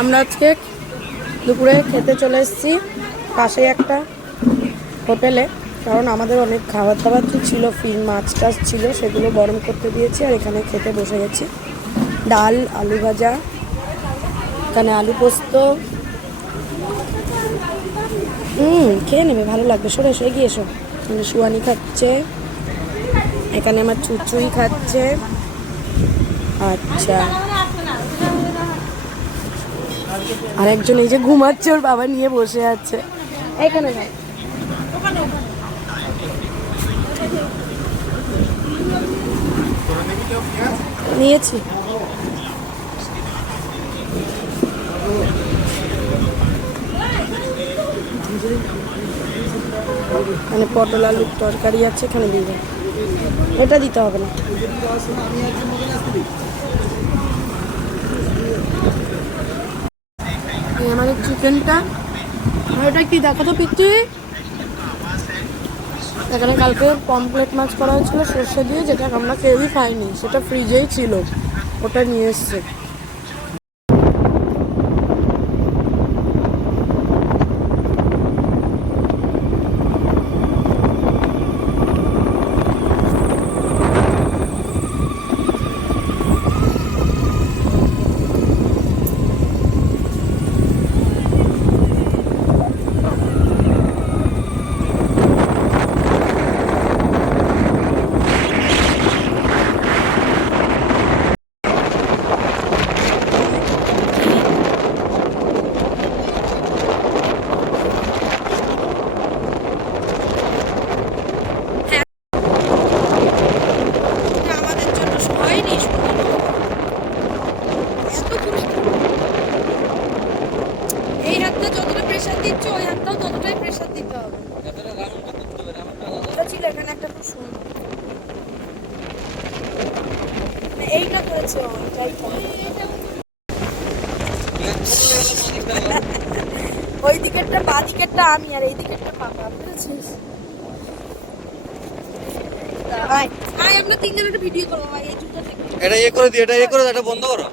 আমরা আজকে দুপুরে খেতে চলে এসেছি, পাশেই একটা হোটেলে, কারণ আমাদের অনেক খাবার দাবার তো ছিল ফিন মাছ টাছ ছিল, সেগুলো গরম করতে দিয়েছি আর এখানে খেতে বসে গেছি। ডাল, আলু ভাজা, এখানে আলু পোস্ত। হুম, খেয়ে নেবে, ভালো লাগবে। সরে এসো, এগিয়ে এসো। এখানে সুয়ানি খাচ্ছে, এখানে আমার চুচুই খাচ্ছে। আচ্ছা। আর একজন এই যে ঘুমাচ্ছে, ওর বাবা নিয়ে বসে আছে। এখানে নিয়েছি। মানে পটল, আলুর তরকারি আছে, এখানে দিয়ে। এটা দিতে হবে না। আমাদের চিকেনটা। ওটা এটা কি দেখো তো পিত্তি এখানে কালকে পমপ্লেট মাছ করা হয়েছিল, সর্ষে দিয়ে, যেটা আমরা কেউই খাইনি, সেটা ফ্রিজেই ছিল। ওটা নিয়ে এসছে আমাদের জন্য হয়নি এই হাতটা যতটা প্রেশার দিচ্ছ ওই হাতটাও ততটাই প্রেশার দিতে হবে এটা ছিল এখানে একটা খুব সুন্দর মানে এইটা করেছে ও, এটাই করে। ওই দিকেরটা বা দিকেরটা আমি আর এই দিকেরটা পাপা বুঝেছিস ভাই ভাই আমরা তিনজন একটা ভিডিও করব ভাই এই জুতো থেকে। এটা ইয়ে করে দিই এটা ইয়ে করে দাও, এটা বন্ধ করো।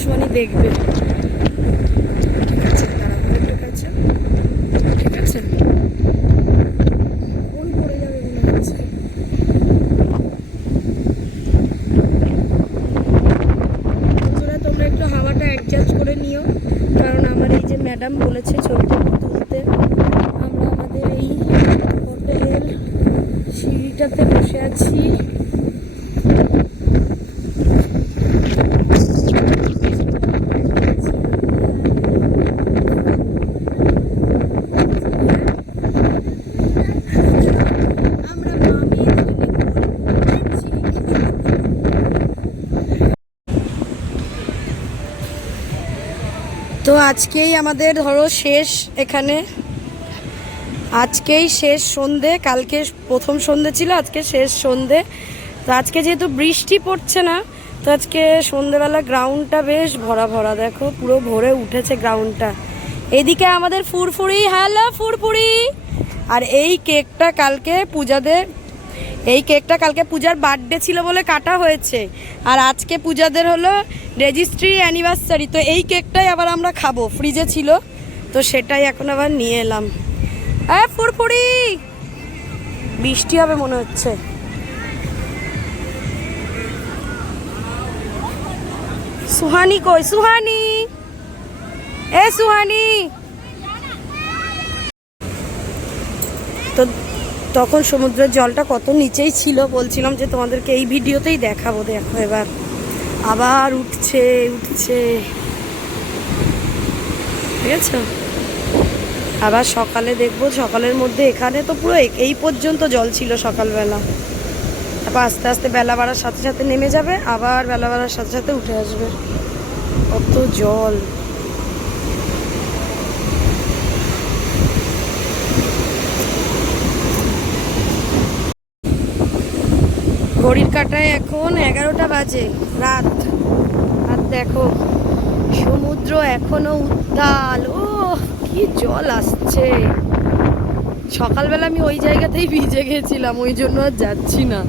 সোনি দেখবে। ঠিক আছে একটু কাছে। ঠিক আছে? ফোন যাবে তোমরা একটু হাওয়াটা অ্যাডজাস্ট করে নিও, কারণ আমার এই যে ম্যাডাম বলেছে আমরা আমাদের এই সিঁড়িটাতে বসে আছি আমরা মামি তো আজকেই আমাদের ধরো শেষ এখানে। আজকেই শেষ সন্ধে, কালকে প্রথম সন্ধে ছিল, আজকে শেষ সন্ধে। তো আজকে যেহেতু বৃষ্টি পড়ছে না, তো আজকে সন্ধেবেলা গ্রাউন্ডটা বেশ ভরা ভরা, দেখো পুরো ভরে উঠেছে গ্রাউন্ডটা এদিকে আমাদের ফুরফুরি, হ্যালো ফুরফুরি! আর এই কেকটা কালকে পূজাদের এই কেকটা কালকে পূজার বার্থডে ছিল বলে কাটা হয়েছে। আর আজকে পূজাদের হলো রেজিস্ট্রি অ্যানিভার্সারি তো এই কেকটাই আবার আমরা খাব। ফ্রিজে ছিল, তো সেটাই এখন আবার নিয়ে এলাম। হ্যাঁ ফুরফুরি! বৃষ্টি হবে মনে হচ্ছে। সুহানি কই? সুহানি! এ, সুহানি! তো তখন সমুদ্রের জলটা কত নিচেই ছিল, বলছিলাম যে তোমাদেরকে এই ভিডিওতেই দেখাবো, দেখো এবার। আবার উঠছে উঠছে। ঠিক আছে আবার সকালে দেখব, সকালের মধ্যে এখানে তো পুরো এই পর্যন্ত জল ছিল সকালবেলা। তারপর আস্তে আস্তে বেলা বাড়ার সাথে সাথে নেমে যাবে, আবার বেলা বাড়ার সাথে সাথে উঠে আসবে। কত জল। কাটায় এখন এগারোটা বাজে, রাত। আর দেখো, সমুদ্র এখনও উত্তাল। ও কি জল আসছে। সকালবেলা আমি ওই জায়গাতেই ভিজে গেছিলাম, ওই জন্য আর যাচ্ছি না।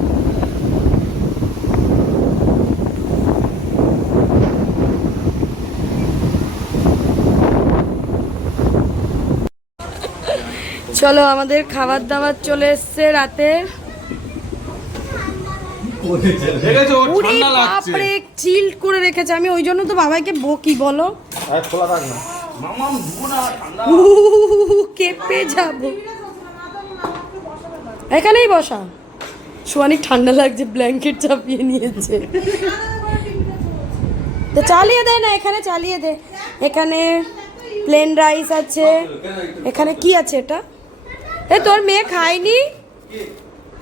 চলো, আমাদের খাবার দাবার চলে এসছে রাতে। দেখেছ ওর ঠান্ডা লাগছে। বাপরে চিল করে রেখেছে। আমি ওই জন্য তো বাবাইকে বকি বলো? আর খোলা থাক না। মামাম ধুবো ঠান্ডা কেঁপে যাব। এখানেই বসা। সোয়ানি ঠান্ডা লাগছে ব্ল্যাঙ্কেট চাপিয়ে নিয়েছে। তো চালিয়ে দে না এখানে চালিয়ে দে। এখানে প্লেন রাইস আছে। এখানে কি আছে এটা? এ তোর মেয়ে খায়নি?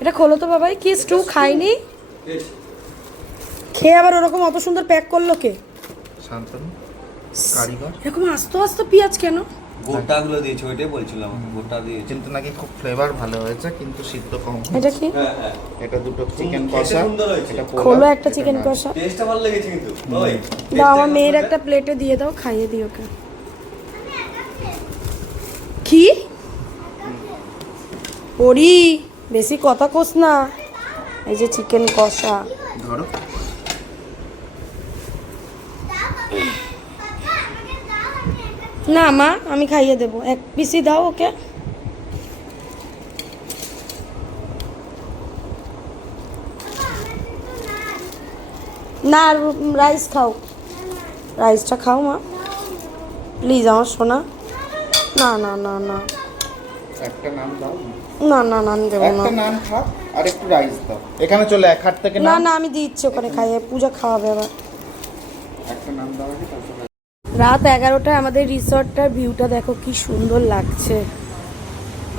এটা খোলো তো বাবাই কি স্টু খায়নি? খেয়ে আবার ওরকম অত সুন্দর প্যাক করল কে? শান্তনু কারিগর। এরকম আস্তে আস্তে পেঁয়াজ কেন? গোটাগুলো দিয়েছে ওইটাই বলছিলাম গোটা দিয়েছে। কিন্তু নাকি খুব ফ্লেভার ভালো হয়েছে কিন্তু সিদ্ধ কম এটা কি? হ্যাঁ হ্যাঁ। এটা দুটো চিকেন কষা সুন্দর হয়েছে। এটা খোলো একটা চিকেন কষা। টেস্টটা ভালো লেগেছে কিন্তু ওই দাও আমার মেয়ের একটা প্লেটে দিয়ে দাও খাইয়ে দিই ওকে। কি? ওরি বেশি কথা কোস না। এই যে চিকেন কষা। ধরো। না মা আমি খাইয়ে দেবো। এক পিসি দাও ওকে। না রাইস খাও। রাইসটা খাও মা। প্লিজ আমার সোনা। না না না না। একটা নান দাও। না না না আমি দেবো না। একটা নান খাও আর একটু রাইস দাও। এখানে চলে এক হাত থেকে না না আমি দিচ্ছি ওখানে খাইয়ে। পূজা খাওয়াবে আবার। একটা নান দাও রাত এগারোটায় আমাদের রিসর্টটার ভিউটা দেখো কি সুন্দর লাগছে।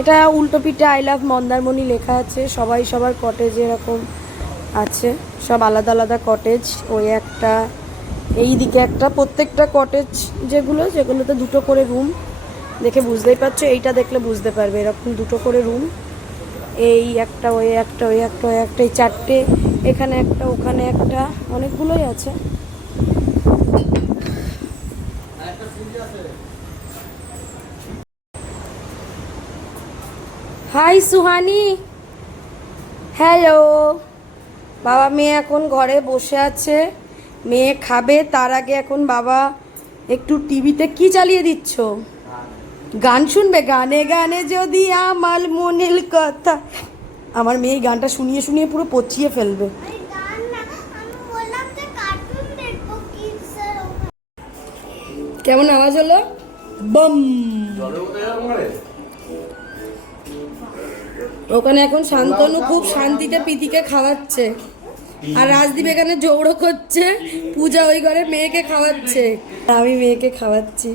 এটা উল্টো পিঠে আই লাভ মন্দারমণি লেখা আছে। সবাই সবার কটেজ এরকম আছে। সব আলাদা আলাদা কটেজ ওই একটা এই দিকে একটা প্রত্যেকটা কটেজ যেগুলো যেগুলোতে দুটো করে রুম দেখে বুঝতেই পারছ, এইটা দেখলে বুঝতে পারবে। এরকম দুটো করে রুম এই একটা, ওই একটা ওই একটা ওই একটা, এই চারটে, এখানে একটা, ওখানে একটা, অনেকগুলোই আছে। হাই সুহানি। হ্যালো বাবা মেয়ে এখন ঘরে বসে আছে, মেয়ে খাবে, তার আগে এখন বাবা একটু টিভিতে কি চালিয়ে দিচ্ছ? গান শুনবে, গানে গানে যদি আমার মনের কথা। আমার মেয়ে গানটা শুনিয়ে শুনিয়ে পুরো পচিয়ে ফেলবে। কেমন আওয়াজ হলো? বম। ওখানে এখন শান্তনু খুব শান্তিতে পিতিকে খাওয়াচ্ছে। আর রাজদীপ এখানে জৌড়ো করছে। পূজা ওই ঘরে মেয়েকে খাওয়াচ্ছে। আমি মেয়েকে খাওয়াচ্ছি।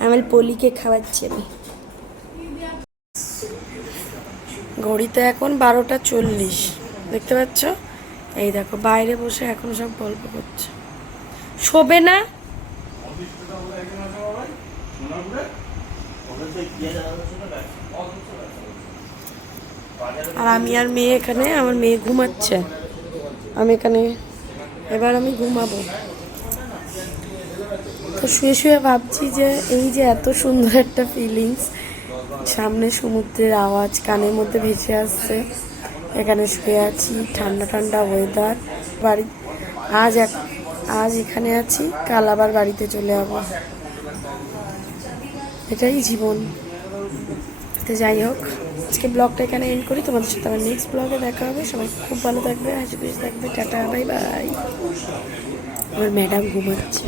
আমার পলিকে খাওয়াচ্ছি আমি। ঘড়িতে এখন বারোটা চল্লিশ। দেখতে পাচ্ছ? এই দেখো, বাইরে বসে এখন সব গল্প করছে। শোবে না? আর আমি আর মেয়ে এখানে, আমার মেয়ে ঘুমাচ্ছে। আমি এখানে, এবার আমি ঘুমাবো। তো শুয়ে শুয়ে ভাবছি যে এই যে এত সুন্দর একটা ফিলিংস সামনে সমুদ্রের আওয়াজ, কানের মধ্যে ভেসে আসছে। এখানে শুয়ে আছি, ঠান্ডা ঠান্ডা ওয়েদার বাড়ি আজ এক আজ এখানে আছি, কাল আবার বাড়িতে চলে যাব। এটাই জীবন। তো যাই হোক, আজকে ব্লগটা এখানে এন্ড করি। তোমাদের সাথে আমার নেক্সট ব্লগে দেখা হবে। সবাই খুব ভালো থাকবে। হাসি খুশি থাকবে। টাটা বাই বাই আমার ম্যাডাম ঘুমাচ্ছে।